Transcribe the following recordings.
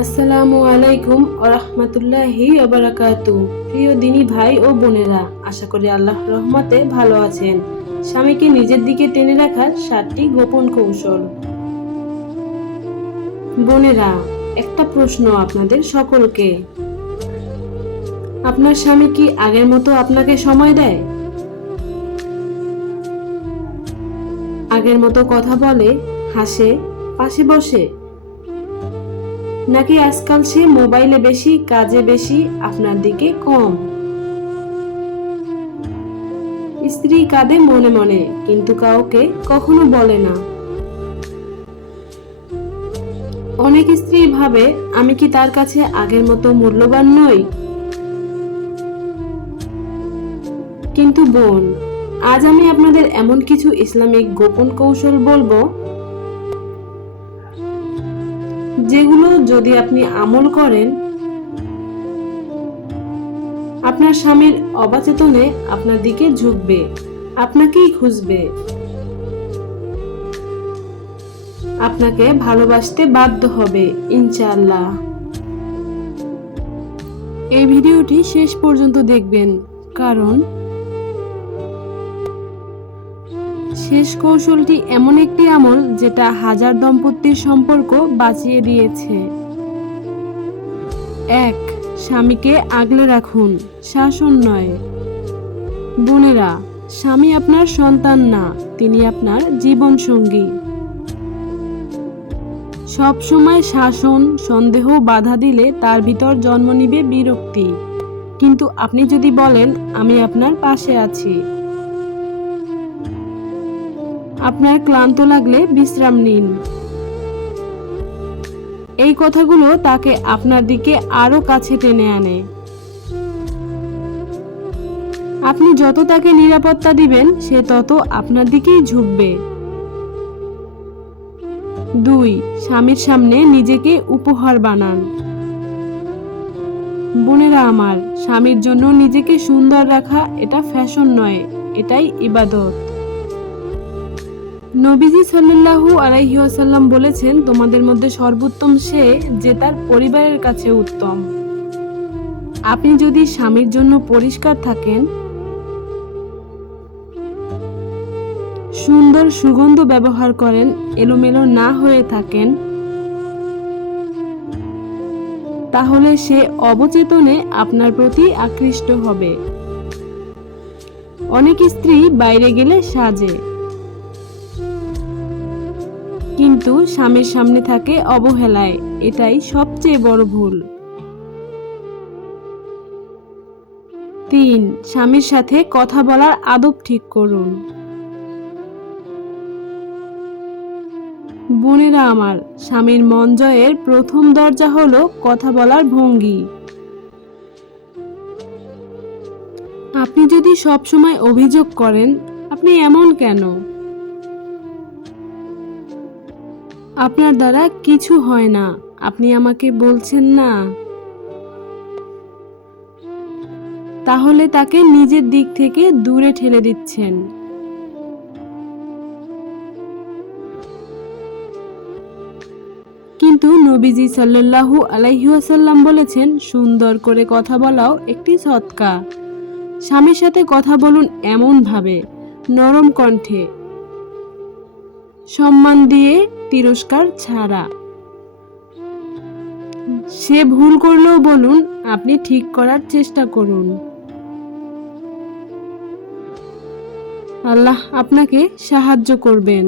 আসসালামু আলাইকুম ওরহমতুল্লাহি ওবারাকাতু। প্রিয় দিনী ভাই ও বোনেরা, আশা করি আল্লাহর রহমতে ভালো আছেন। স্বামীকে নিজের দিকে টেনে রাখার 7টি গোপন কৌশল। বোনেরা, একটা প্রশ্ন আপনাদের সকলকে, আপনার স্বামী কি আগের মতো আপনাকে সময় দেয়? আগের মতো কথা বলে, হাসে, পাশে বসে? নাকি আজকাল সে মোবাইলে বেশি, কাজে বেশি, আপনার দিকে কম? স্ত্রী কাঁদে মনে মনে, কিন্তু কাউকে কখনো বলে না। অনেক স্ত্রী ভাবে, আমি কি তার কাছে আগের মতো মূল্যবান নই? কিন্তু বোন, আজ আমি আপনাদের এমন কিছু ইসলামিক গোপন কৌশল বলবো, যেগুলো যদি আপনি আমল করেন, আপনার স্বামীর অবচেতনে আপনার দিকে ঝুঁকবে, আপনাকেই খুঁজবে, আপনাকে ভালোবাসতে বাধ্য হবে ইনশাআল্লাহ। এই ভিডিওটি শেষ পর্যন্ত দেখবেন, কারণ শেষ কৌশলটি এমন একটি আমল যেটা হাজার দম্পতির সম্পর্ক বাঁচিয়ে দিয়েছে। 1. স্বামীকে আগলে রাখুন, শাসন নয়। বোনেরা, স্বামী আপনার সন্তান না, তিনি আপনার জীবন সঙ্গী। সব সময় শাসন, সন্দেহ, বাধা দিলে তার ভিতর জন্ম নিবে বিরক্তি। কিন্তু আপনি যদি বলেন, আমি আপনার পাশে আছি, আপনার ক্লান্ত লাগলে বিশ্রাম নিন, এই কথাগুলো তাকে আপনার দিকে আরো কাছে টেনে আনে। আপনি যত তাকে নিরাপত্তা দিবেন, সে তত আপনার দিকেই ঝুঁকবে। 2. স্বামীর সামনে নিজেকে উপহার বানান। বোনেরা আমার, স্বামীর জন্য নিজেকে সুন্দর রাখা এটা ফ্যাশন নয়, এটাই ইবাদত। নবীজি সাল্লাল্লাহু আলাইহি ওয়াসাল্লাম বলেছেন, তোমাদের মধ্যে সর্বোত্তম সে যে তার পরিবারের কাছে উত্তম। আপনি যদি স্বামীর জন্য পরিষ্কার থাকেন, সুন্দর সুগন্ধ ব্যবহার করেন, এলোমেলো না হয়ে থাকেন, তাহলে সে অবচেতনে আপনার প্রতি আকৃষ্ট হবে। অনেক স্ত্রী বাইরে গেলে সাজে, কিন্তু স্বামীর সামনে থাকে অবহেলায়, এটাই সবচেয়ে বড় ভুল। 3. স্বামীর সাথে কথা বলার আদব ঠিক করুন। বোনেরা আমার, স্বামীর মন জয়ের প্রথম দরজা হলো কথা বলার ভঙ্গি। আপনি যদি সব সময় অভিযোগ করেন, আপনি এমন কেন, আপনার দ্বারা কিছু হয় না, আপনি আমাকে বলছেন না, তাহলে তাকে নিজের দিক থেকে দূরে ঠেলে দিচ্ছেন। কিন্তু নবীজি সাল্লাল্লাহু আলাইহি ওয়াসাল্লাম বলেছেন, সুন্দর করে কথা বলাও একটি সদকা। স্বামীর সাথে কথা বলুন এমন ভাবে, নরম কণ্ঠে, সম্মান দিয়ে, তিরস্কার ছাড়া। সে ভুল করলেও বলুন, আপনি ঠিক করার চেষ্টা করুন। আল্লাহ আপনাকে সাহায্য করবেন।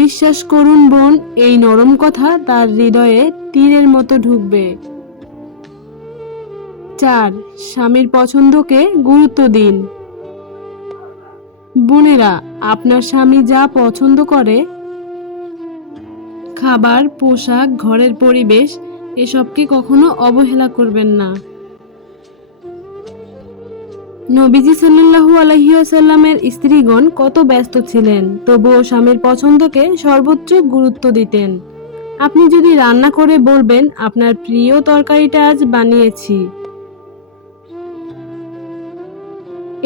বিশ্বাস করুন বোন, এই নরম কথা তার হৃদয়ে তীরের মতো ঢুকবে। 4. স্বামীর পছন্দকে গুরুত্ব দিন। বোনেরা, আপনার স্বামী যা পছন্দ করে, খাবার, পোশাক, ঘরের পরিবেশ, এসবকে কখনো অবহেলা করবেন না। নবীজি সাল্লাল্লাহু আলাইহি ওয়াসাল্লামের স্ত্রীগণ কত ব্যস্ত ছিলেন, তবুও স্বামীর পছন্দকে সর্বোচ্চ গুরুত্ব দিতেন। আপনি যদি রান্না করে বলবেন, আপনার প্রিয় তরকারিটা আজ বানিয়েছি,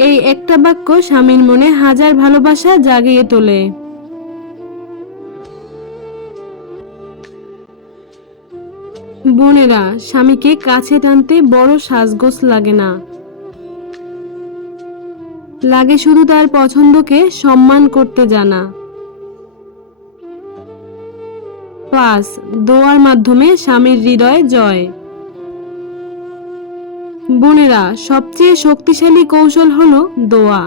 এই একটা বাক্য স্বামীর মনে হাজার ভালোবাসা জাগিয়ে তোলে। বোনেরা, স্বামীকে কাছে টানতে বড় সাজগোজ লাগে না, লাগে শুধু তার পছন্দকে সম্মান করতে জানা। 5. দোয়ার মাধ্যমে স্বামীর হৃদয়ে জয়। বোনেরা, সবচেয়ে শক্তিশালী কৌশল হলো দোয়া।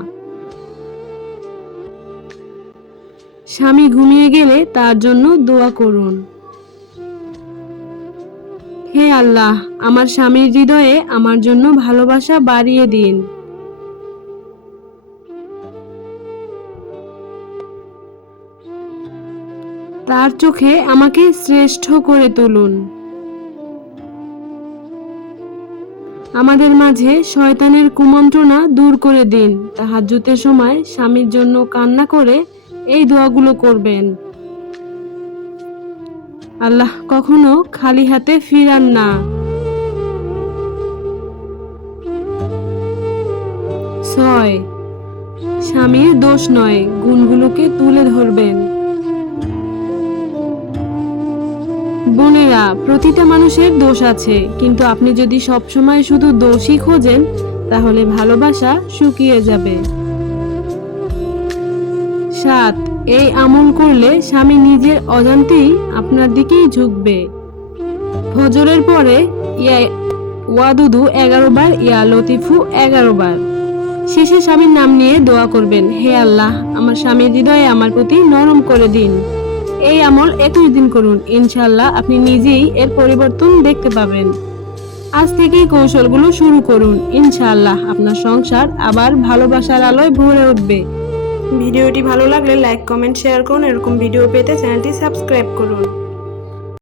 স্বামী ঘুমিয়ে গেলে তার জন্য দোয়া করুন। হে আল্লাহ, আমার স্বামীর হৃদয়ে আমার জন্য ভালোবাসা বাড়িয়ে দিন। তার চোখে আমাকে শ্রেষ্ঠ করে তুলুন। আমাদের মাঝে শয়তানের কুমন্ত্রণা দূর করে দিন। তাহাজ্জুদের সময় স্বামীর জন্য কান্না করে এই দোয়াগুলো করবেন। আল্লাহ কখনো খালি হাতে ফিরান না। 6. স্বামীর দোষ নয়, গুণগুলোকে তুলে ধরবেন। বোনেরা, প্রতিটা মানুষের দোষ আছে, কিন্তু আপনি যদি সবসময় শুধু দোষই খোঁজেন তাহলে ভালোবাসা শুকিয়ে যাবে। 7. এই আমল করলে স্বামী নিজের অজান্তেই আপনার দিকেই ঝুঁকবে। ফজরের পরে ইয়া ওয়াদুদু 11 বার, ইয়া লতিফু 11 বার। শেষে স্বামীর নাম নিয়ে দোয়া করবেন, হে আল্লাহ, আমার স্বামীর হৃদয়ে আমার প্রতি নরম করে দিন। এই আমল 21 দিন করুন, ইনশাআল্লাহ আপনি নিজেই এর পরিবর্তন দেখতে পাবেন। আজ থেকেই কৌশলগুলো শুরু করুন, ইনশাআল্লাহ আপনার সংসার আবার ভালোবাসার আলোয় ভরে উঠবে। ভিডিওটি ভালো লাগলে লাইক, কমেন্ট, শেয়ার করুন। এরকম ভিডিও পেতে চ্যানেলটি সাবস্ক্রাইব করুন।